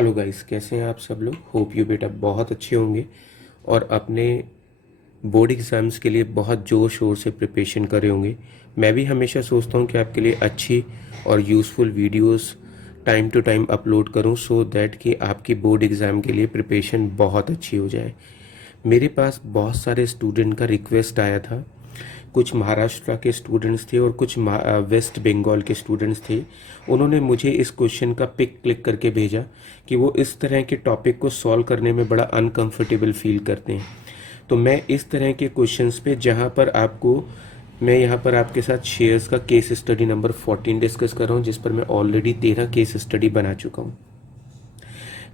Hello guys, कैसे हैं आप सब लोग। होप यू बेटा बहुत अच्छे होंगे और अपने बोर्ड एग्ज़ाम्स के लिए बहुत ज़ोर शोर से प्रिपरेशन कर रहे होंगे। मैं भी हमेशा सोचता हूं कि आपके लिए अच्छी और useful videos time to time upload करूं सो दैट कि आपकी बोर्ड एग्ज़ाम के लिए प्रिपरेशन बहुत अच्छी हो जाए। मेरे पास बहुत सारे स्टूडेंट का रिक्वेस्ट आया था। कुछ महाराष्ट्र के स्टूडेंट्स थे और कुछ वेस्ट बंगाल के स्टूडेंट्स थे। उन्होंने मुझे इस क्वेश्चन का पिक क्लिक करके भेजा कि वो इस तरह के टॉपिक को सॉल्व करने में बड़ा अनकंफर्टेबल फील करते हैं। तो मैं इस तरह के क्वेश्चंस पे जहाँ पर आपको मैं यहाँ पर आपके साथ शेयर्स का केस स्टडी नंबर 14 डिस्कस कर रहा हूँ, जिस पर मैं ऑलरेडी 13 केस स्टडी बना चुका हूँ।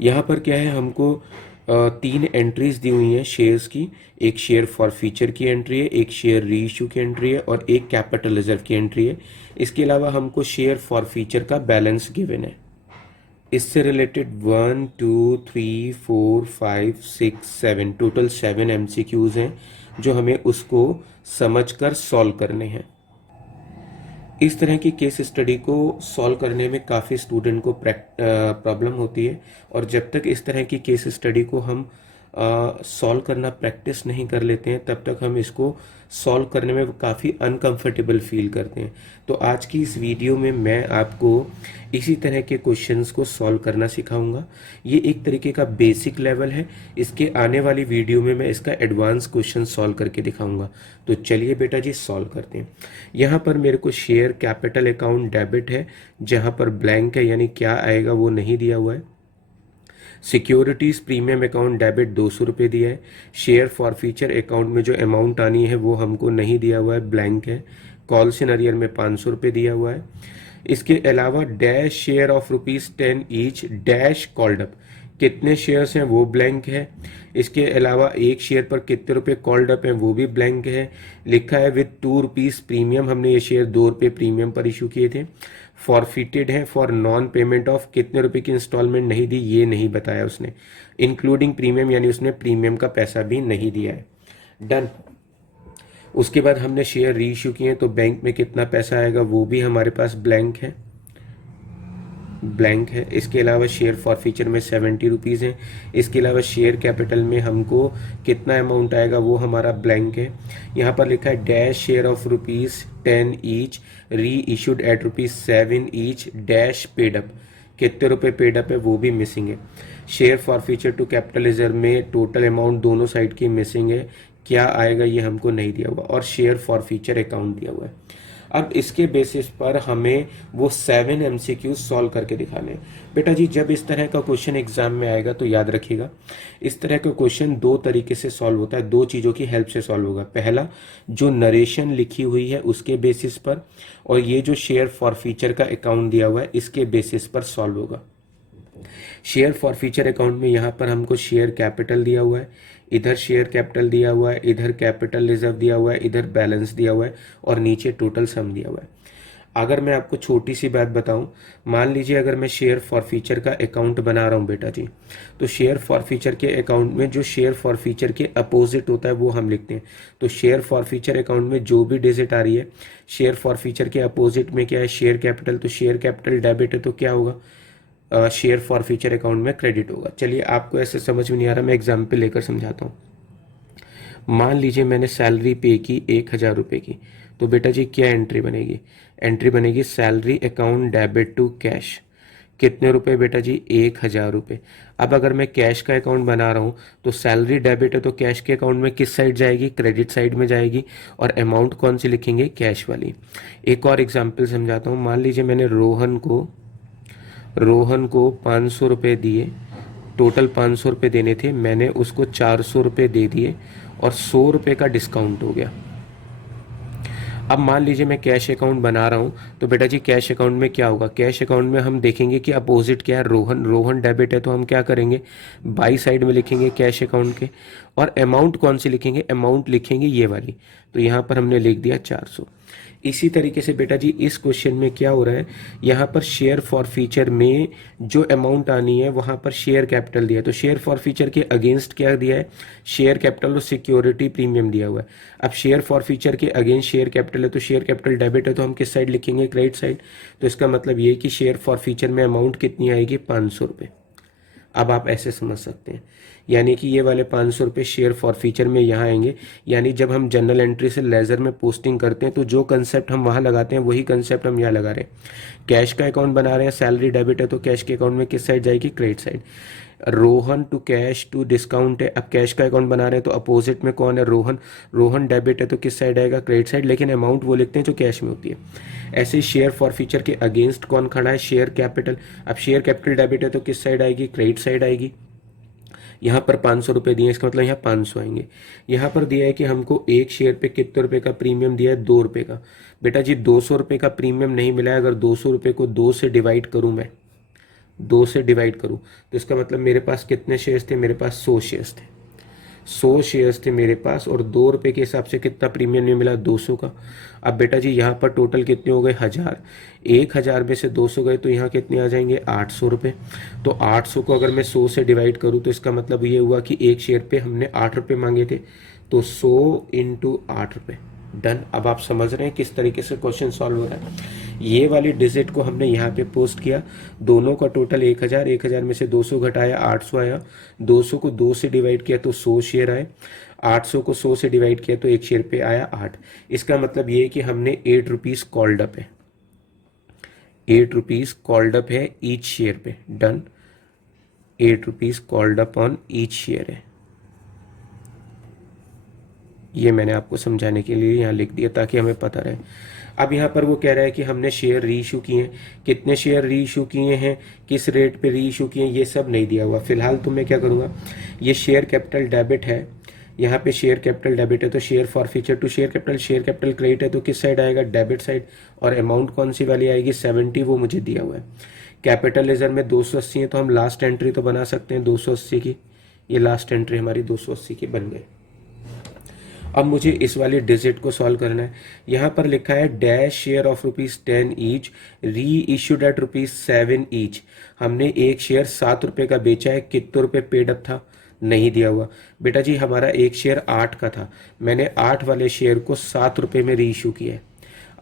यहाँ पर क्या है, हमको तीन एंट्रीज दी हुई हैं शेयर्स की। एक शेयर फॉर फीचर की एंट्री है, एक शेयर री इशू की एंट्री है और एक कैपिटल रिजर्व की एंट्री है। इसके अलावा हमको शेयर फॉर फीचर का बैलेंस गिवन है। इससे रिलेटेड 1 2 3 4 5 6 7 टोटल 7 एमसीक्यूज हैं जो हमें उसको समझकर सॉल्व करने हैं। इस तरह की केस स्टडी को सॉल्व करने में काफ़ी स्टूडेंट को प्रॉब्लम होती है और जब तक इस तरह की केस स्टडी को हम सॉल्व करना प्रैक्टिस नहीं कर लेते हैं तब तक हम इसको सॉल्व करने में काफ़ी अनकंफर्टेबल फील करते हैं। तो आज की इस वीडियो में मैं आपको इसी तरह के क्वेश्चंस को सॉल्व करना सिखाऊंगा। ये एक तरीके का बेसिक लेवल है। इसके आने वाली वीडियो में मैं इसका एडवांस क्वेश्चन सॉल्व करके दिखाऊंगा। तो चलिए बेटा जी सॉल्व करते हैं। यहाँ पर मेरे को शेयर कैपिटल अकाउंट डेबिट है, जहाँ पर ब्लैंक है यानी क्या आएगा वो नहीं दिया हुआ है। सिक्योरिटीज प्रीमियम अकाउंट डेबिट 200 रुपये दिया है। शेयर फॉर फीचर अकाउंट में जो अमाउंट आनी है वो हमको नहीं दिया हुआ है, ब्लैंक है। कॉल सिनेरियर में 500 रुपये दिया हुआ है। इसके अलावा dash share of ₹10 each dash called up, कितने शेयर्स हैं वो ब्लैंक है। इसके अलावा एक शेयर पर कितने रुपए कॉल्ड अप हैं वो भी ब्लैंक है। लिखा है विद ₹2 प्रीमियम, हमने ये शेयर ₹2 प्रीमियम पर इशू किए थे। फॉरफिटेड है फॉर नॉन पेमेंट ऑफ, कितने रुपए की इंस्टॉलमेंट नहीं दी ये नहीं बताया उसने। इंक्लूडिंग प्रीमियम यानी उसने प्रीमियम का पैसा भी नहीं दिया है। डन। उसके बाद हमने शेयर री इशू किए तो बैंक में कितना पैसा आएगा वो भी हमारे पास ब्लैंक है, ब्लैंक है। इसके अलावा शेयर फॉर फीचर में 70 रुपीज़ है। इसके अलावा शेयर कैपिटल में हमको कितना अमाउंट आएगा वो हमारा ब्लैंक है। यहाँ पर लिखा है dash share of ₹10 each reissued at ₹7 each dash paid up, कितने रुपए पेड अप है वो भी मिसिंग है। Share forfeiture to capital reserve में टोटल अमाउंट दोनों साइड की मिसिंग है, क्या आएगा ये हमको नहीं दिया हुआ। और शेयर फॉर फीचर अकाउंट दिया हुआ है। अब इसके बेसिस पर हमें वो 7 एमसीक्यू सॉल्व करके दिखाने हैं। बेटा जी जब इस तरह का क्वेश्चन एग्जाम में आएगा तो याद रखिएगा, इस तरह का क्वेश्चन दो तरीके से सॉल्व होता है, दो चीज़ों की हेल्प से सॉल्व होगा। पहला, जो नरेशन लिखी हुई है उसके बेसिस पर, और ये जो शेयर फॉर फीचर का अकाउंट दिया हुआ है इसके बेसिस पर सॉल्व होगा। शेयर फॉर फीचर अकाउंट में यहाँ पर हमको शेयर कैपिटल दिया हुआ है, इधर शेयर कैपिटल दिया हुआ है, इधर कैपिटल रिजर्व दिया हुआ है, इधर बैलेंस दिया हुआ है और नीचे टोटल सम दिया हुआ है। अगर मैं आपको छोटी सी बात बताऊं, मान लीजिए अगर मैं शेयर फॉर फीचर का अकाउंट बना रहा हूं बेटा जी, तो शेयर फॉर फीचर के अकाउंट में जो शेयर फॉर फीचर के अपोजिट होता है वो हम लिखते हैं। तो शेयर फॉर फीचर अकाउंट में जो भी डिजिट आ रही है, शेयर फॉर फीचर के अपोजिट में क्या है, शेयर कैपिटल, तो शेयर कैपिटल डेबिट है तो क्या होगा, शेयर फॉर फ्यूचर अकाउंट में क्रेडिट होगा। चलिए आपको ऐसे समझ में नहीं आ रहा, मैं एग्जाम्पल लेकर समझाता हूँ। मान लीजिए मैंने सैलरी पे की 1000 रुपये की, तो बेटा जी क्या एंट्री बनेगी, एंट्री बनेगी salary account debit to cash, कितने रुपए बेटा जी 1000 रुपये। अब अगर मैं कैश का अकाउंट बना रहा हूँ तो सैलरी डेबिट है तो कैश के अकाउंट में किस साइड जाएगी, क्रेडिट साइड में जाएगी, और अमाउंट कौन सी लिखेंगे, कैश वाली। एक और एग्जाम्पल समझाता हूँ। मान लीजिए मैंने रोहन को 500 रुपये दिए, टोटल 500 रुपये देने थे, मैंने उसको 400 रुपये दे दिए और 100 रुपये का डिस्काउंट हो गया। अब मान लीजिए मैं कैश अकाउंट बना रहा हूं, तो बेटा जी कैश अकाउंट में क्या होगा, कैश अकाउंट में हम देखेंगे कि अपोजिट क्या है, रोहन डेबिट है तो हम क्या करेंगे, बाई साइड में लिखेंगे कैश अकाउंट के, और अमाउंट कौन सी लिखेंगे, अमाउंट लिखेंगे ये वाली। तो यहाँ पर हमने लिख दिया 400। इसी तरीके से बेटा जी इस क्वेश्चन में क्या हो रहा है, यहाँ पर शेयर फॉर फीचर में जो अमाउंट आनी है वहां पर शेयर कैपिटल दिया है, तो शेयर फॉर फीचर के अगेंस्ट क्या दिया है, शेयर कैपिटल और सिक्योरिटी प्रीमियम दिया हुआ है। अब शेयर फॉर फीचर के अगेंस्ट शेयर कैपिटल है तो शेयर कैपिटल डेबिट है तो हम किस साइड लिखेंगे, क्रेडिट साइड। तो इसका मतलब ये कि शेयर फॉर फीचर में अमाउंट कितनी आएगी, 500 रुपये। अब आप ऐसे समझ सकते हैं, यानी कि ये वाले 500 रुपये शेयर फॉर फीचर में यहाँ आएंगे। यानी जब हम जनरल एंट्री से लेज़र में पोस्टिंग करते हैं तो जो कंसेप्ट हम वहाँ लगाते हैं वही कंसेप्ट हम यहाँ लगा रहे हैं। कैश का अकाउंट बना रहे हैं, सैलरी डेबिट है तो कैश के अकाउंट में किस साइड जाएगी, credit side. Rohan to cash to discount है, अब कैश का अकाउंट बना रहे हैं तो अपोजिट में कौन है, रोहन। रोहन डेबिट है तो किस साइड आएगा, क्रेडिट साइड, लेकिन अमाउंट वो लिखते हैं जो कैश में होती है। ऐसे शेयर फॉर फीचर के अगेंस्ट कौन खड़ा है, शेयर कैपिटल। अब शेयर कैपिटल डेबिट है तो किस साइड आएगी, क्रेडिट साइड आएगी। यहाँ पर 500 रुपये दिए, इसका मतलब यहाँ 500 आएंगे। यहाँ पर दिया है कि हमको एक शेयर पे कितने रुपए का प्रीमियम दिया है, 2 रुपये का। बेटा जी 200 रुपये का प्रीमियम नहीं मिला है। अगर 200 रुपये को 2 से डिवाइड करूँ, मैं 2 से डिवाइड करूँ तो इसका मतलब मेरे पास कितने शेयर्स थे, मेरे पास 100 शेयर्स थे। 100 शेयर्स थे मेरे पास और 2 रुपये के हिसाब से कितना प्रीमियम नहीं मिला, 200 का। अब बेटा जी यहाँ पर टोटल कितने हो गए, 1000। 1000 में से 200 गए तो यहाँ कितने आ जाएंगे, 800 रुपये। तो 800 को अगर मैं 100 से डिवाइड करूँ तो इसका मतलब ये हुआ कि एक शेयर पे हमने 8 रुपये मांगे थे, तो 100 इंटू 8 रुपये। डन। अब आप समझ रहे हैं किस तरीके से क्वेश्चन सॉल्व हो रहा है। ये वाली डिजिट को हमने यहाँ पे पोस्ट किया, दोनों का टोटल 1000, 1000 में से 200 घटाया, 800 आया। 200 को 2 से डिवाइड किया तो 100 शेयर आए। 800 को 100 से डिवाइड किया तो एक शेयर पे आया 8। इसका मतलब ये है कि हमने 8 रुपीज़ कॉल्ड अप है, 8 रुपीज़ कॉल्ड अप है ईच शेयर पे। Done. 8 rupees called up on each share है। ये मैंने आपको समझाने के लिए यहाँ लिख दिया ताकि हमें पता रहे। अब यहाँ पर वो कह रहा है कि हमने शेयर री इशू किए हैं, कितने शेयर री इशू किए हैं, किस रेट पे री इशू किए हैं, ये सब नहीं दिया हुआ। फिलहाल तो मैं क्या करूँगा, ये शेयर कैपिटल डेबिट है, यहाँ पे शेयर कैपिटल डेबिट है तो share forfeiture to share capital credit है तो किस साइड आएगा, डेबिट साइड। और अमाउंट कौन सी वाली आएगी, 70, वो मुझे दिया हुआ है। कैपिटल लेजर में 280 है तो हम लास्ट एंट्री तो बना सकते हैं 280 की। ये लास्ट एंट्री हमारी 280 की बन गई। अब मुझे इस वाली डिजिट को सॉल्व करना है। यहाँ पर लिखा है dash share of ₹10 each reissued at ₹7 each. हमने एक शेयर 7 रुपये का बेचा है, कितने रुपये पेड अप था, नहीं दिया हुआ। बेटा जी हमारा एक शेयर 8 का था, मैंने 8 वाले शेयर को 7 रुपये में री इशू किया है।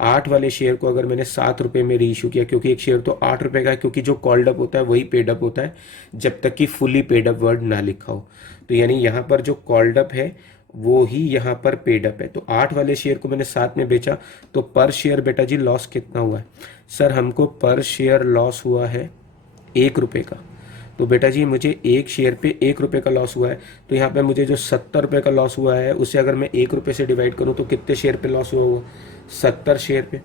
8 वाले शेयर को अगर मैंने 7 रुपये में री इशू किया, क्योंकि एक शेयर तो 8 रुपये का है, क्योंकि जो कॉल्ड अप होता है वही पेड अप होता है जब तक कि फुली पेड अप वर्ड ना लिखा हो। तो यानी यहाँ पर जो कॉल्ड अप है वो ही यहाँ पर पेड अप है। तो 8 वाले शेयर को मैंने 7 में बेचा तो पर शेयर बेटा जी लॉस कितना हुआ है, सर हमको पर शेयर लॉस हुआ है 1 रुपये का। तो बेटा जी मुझे एक शेयर पे 1 रुपये का लॉस हुआ है, तो यहाँ पे मुझे जो 70 रुपये का लॉस हुआ है उसे अगर मैं 1 रुपये से डिवाइड करूँ तो कितने शेयर पे लॉस हुआ होगा, 70 शेयर पे।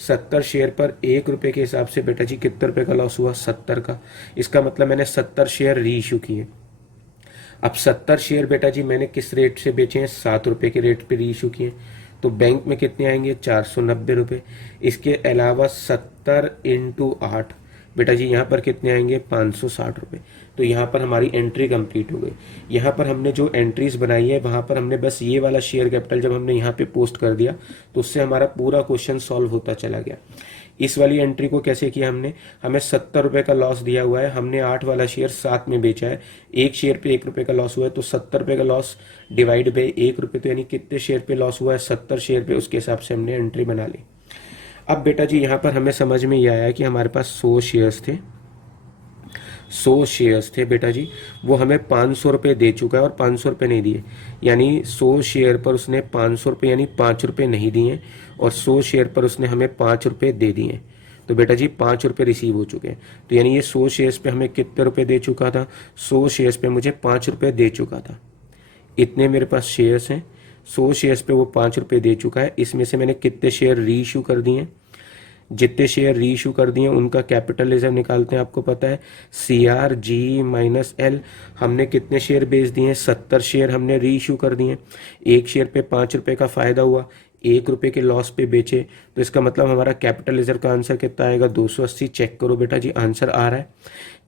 70 शेयर पर 1 रुपये के हिसाब से बेटा जी कितने रुपये का लॉस हुआ, 70 का। इसका मतलब मैंने 70 शेयर री इशू किए। अब 70 शेयर बेटा जी मैंने किस रेट से बेचे हैं, 7 रुपये के रेट पे री इशू किए। तो बैंक में कितने आएंगे, 490 रुपये। इसके अलावा 70 इंटू 8 बेटा जी यहाँ पर कितने आएंगे, 560 रुपये। तो यहाँ पर हमारी एंट्री कंप्लीट हो गई। यहाँ पर हमने जो एंट्रीज बनाई है वहाँ पर हमने बस ये वाला शेयर कैपिटल जब हमने यहाँ पे पोस्ट कर दिया तो उससे हमारा पूरा क्वेश्चन सॉल्व होता चला गया। इस वाली एंट्री को कैसे किया हमने, हमें 70 रुपये का लॉस दिया हुआ है, हमने 8 वाला शेयर 7 में बेचा है, एक शेयर पे 1 रुपये का लॉस हुआ है, तो 70 रुपये का लॉस डिवाइड बाई 1 रुपये, तो यानी कितने शेयर पे लॉस हुआ है, 70 शेयर पे, उसके हिसाब से हमने एंट्री बना ली। अब बेटा जी यहाँ पर हमें समझ में ये आया कि हमारे पास 100 शेयर्स थे, 100 शेयर्स थे बेटा जी, वो हमें 500 रुपये दे चुका है और 500 रुपये नहीं दिए, यानी 100 शेयर पर उसने 500 रुपये यानी 5 रुपये नहीं दिए और 100 शेयर पर उसने हमें 5 रुपये दे दिए। तो बेटा जी 5 रुपये रिसीव हो चुके हैं। तो यानी ये 100 शेयर्स पे हमें कितने रुपये दे चुका था, 100 शेयर्स पे मुझे 5 रुपये दे चुका था। इतने मेरे पास शेयर्स हैं, 100 शेयर्स पे वो 5 रुपये दे चुका है। इसमें से मैंने कितने शेयर री इशू कर दिए हैं, जितने शेयर री इशू कर दिए उनका कैपिटलिज्म निकालते हैं, आपको पता है CRG माइनस L। हमने कितने शेयर बेच दिए हैं, 70 शेयर हमने री इशू कर दिए। एक शेयर पे 5 रुपये का फायदा हुआ, 1 रुपये के लॉस पे बेचे, तो इसका मतलब हमारा कैपिटलिज्म का आंसर कितना आएगा, 280। चेक करो बेटा जी आंसर आ रहा है।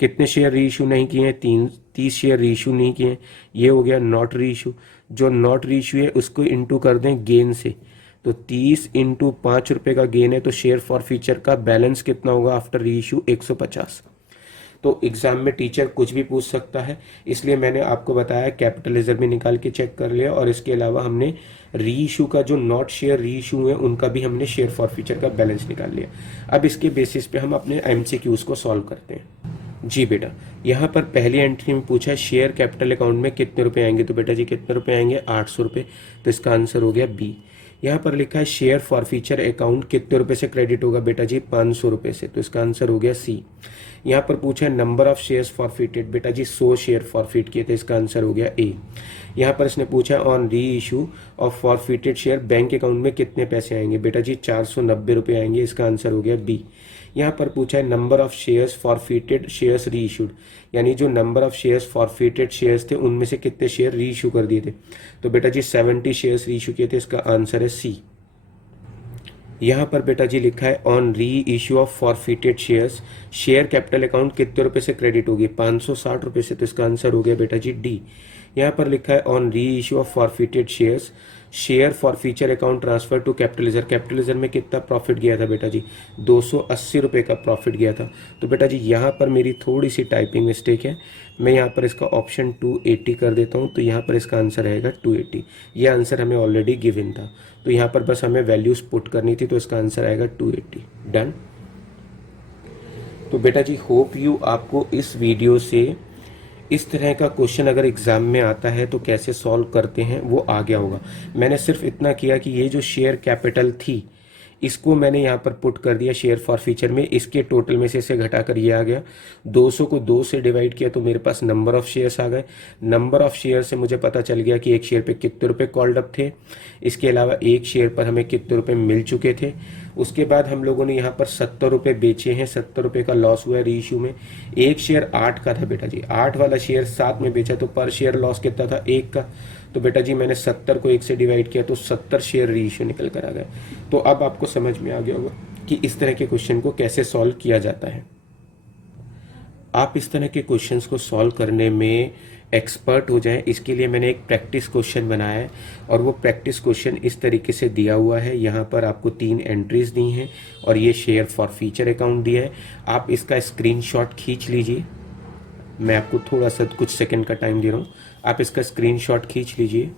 कितने शेयर री इशू नहीं किए हैं, 30 शेयर री इशू नहीं किए, ये हो गया नॉट री इशू। जो नॉट री इशू है उसको इंटू कर दें गेन से, तो 30 इंटू 5 रुपये का गेन है, तो शेयर फॉर फ्यूचर का बैलेंस कितना होगा आफ्टर री इशू, 150। तो एग्जाम में टीचर कुछ भी पूछ सकता है, इसलिए मैंने आपको बताया कैपिटलिज्म भी निकाल के चेक कर लिया, और इसके अलावा हमने री इशू का जो नॉट शेयर री इशू है उनका भी हमने शेयर फॉर फ्यूचर का बैलेंस निकाल लिया। अब इसके बेसिस पे हम अपने MCQs को सॉल्व करते हैं। जी बेटा, यहाँ पर पहली एंट्री में पूछा है शेयर कैपिटल अकाउंट में कितने रुपए आएंगे, तो बेटा जी कितने रुपए आएंगे, 800 रुपये, तो इसका आंसर हो गया बी। यहाँ पर लिखा है शेयर फॉर फ्यूचर अकाउंट कितने रुपए से क्रेडिट होगा, बेटा जी 500 रुपये से, तो इसका आंसर हो गया सी। यहाँ पर पूछा है नंबर ऑफ शेयर्स फॉरफिटेड, बेटा जी 100 शेयर फॉरफिट किए थे, इसका आंसर हो गया ए। यहाँ पर इसने पूछा ऑन री issue of forfeited share bank account में कितने पैसे आएंगे, बेटा जी 490 रुपये आएंगे, इसका आंसर हो गया बी। यहाँ पर पूछा है number of shares forfeited shares री इशूड, यानी जो number of shares forfeited shares थे उनमें से कितने शेयर री इशू कर दिए थे, तो बेटा जी 70 शेयर्स री इशू किए थे, इसका आंसर है सी। यहाँ पर बेटा जी लिखा है on re issue of forfeited shares share capital account कितने रुपए से क्रेडिट होगी, 560 रुपये से, तो इसका आंसर हो गया बेटा जी डी। यहाँ पर लिखा है on re issue of forfeited shares share for future account transfer to capitaliser, capitaliser में कितना प्रॉफिट गया था बेटा जी, 280 रुपये का प्रॉफिट गया था। तो बेटा जी यहाँ पर मेरी थोड़ी सी टाइपिंग मिस्टेक है, मैं यहाँ पर इसका ऑप्शन 280 कर देता हूँ, तो यहाँ पर इसका आंसर रहेगा 280। ये आंसर हमें ऑलरेडी गिवन था, तो यहाँ पर बस हमें वैल्यूज पुट करनी थी, तो इसका आंसर आएगा 280। डन। तो बेटा जी होप यू आपको इस वीडियो से इस तरह का क्वेश्चन अगर एग्जाम में आता है तो कैसे सॉल्व करते हैं वो आ गया होगा। मैंने सिर्फ इतना किया कि ये जो शेयर कैपिटल थी इसको मैंने यहाँ पर पुट कर दिया शेयर फॉर फ्यूचर में, इसके टोटल में से इसे घटाकर ये आ गया, 200 को 2 से डिवाइड किया तो मेरे पास नंबर ऑफ शेयर्स आ गए। नंबर ऑफ शेयर से मुझे पता चल गया कि एक शेयर पे कितने रुपए कॉल्ड अप थे, इसके अलावा एक शेयर पर हमें कितने रुपए मिल चुके थे। उसके बाद हम लोगों ने यहाँ पर 70 रुपये बेचे हैं, 70 रुपये का लॉस हुआ है री इशू में। एक शेयर 8 का था बेटा जी, 8 वाला शेयर 7 में बेचा तो पर शेयर लॉस कितना था, 1 का, तो बेटा जी मैंने 70 को 1 से डिवाइड किया तो 70 शेयर री इशू निकल कर आ गए। तो अब आपको समझ में आ गया होगा कि इस तरह के क्वेश्चन को कैसे सॉल्व किया जाता है। आप इस तरह के क्वेश्चंस को सॉल्व करने में एक्सपर्ट हो जाएं, इसके लिए मैंने एक प्रैक्टिस क्वेश्चन बनाया है, और वो प्रैक्टिस क्वेश्चन इस तरीके से दिया हुआ है। यहाँ पर आपको 3 एंट्रीज दी हैं और ये शेयर फॉर फ्यूचर अकाउंट दिया है। आप इसका स्क्रीनशॉट खींच लीजिए, मैं आपको थोड़ा सा कुछ सेकंड का टाइम दे रहा हूँ, आप इसका स्क्रीनशॉट खींच लीजिए।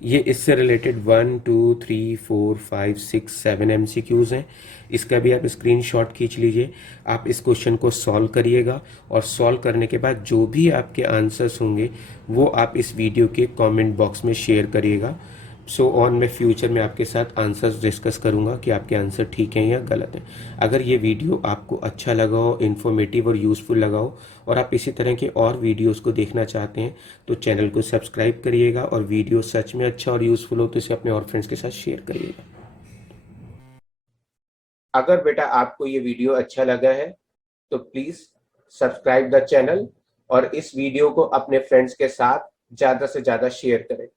ये इससे रिलेटेड 1 2 3 4 5 6 7 MCQs हैं, इसका भी आप स्क्रीनशॉट खींच लीजिए। आप इस क्वेश्चन को सॉल्व करिएगा और सॉल्व करने के बाद जो भी आपके आंसर्स होंगे वो आप इस वीडियो के कमेंट बॉक्स में शेयर करिएगा। सो ऑन मैं फ्यूचर में आपके साथ आंसर्स डिस्कस करूंगा कि आपके आंसर ठीक हैं या गलत हैं। अगर ये वीडियो आपको अच्छा लगा हो, इन्फॉर्मेटिव और यूज़फुल लगा हो, और आप इसी तरह के और वीडियोस को देखना चाहते हैं तो चैनल को सब्सक्राइब करिएगा, और वीडियो सच में अच्छा और यूज़फुल हो तो इसे अपने और फ्रेंड्स के साथ शेयर करिएगा। अगर बेटा आपको ये वीडियो अच्छा लगा है तो प्लीज़ सब्सक्राइब द चैनल और इस वीडियो को अपने फ्रेंड्स के साथ ज़्यादा से ज़्यादा शेयर करें।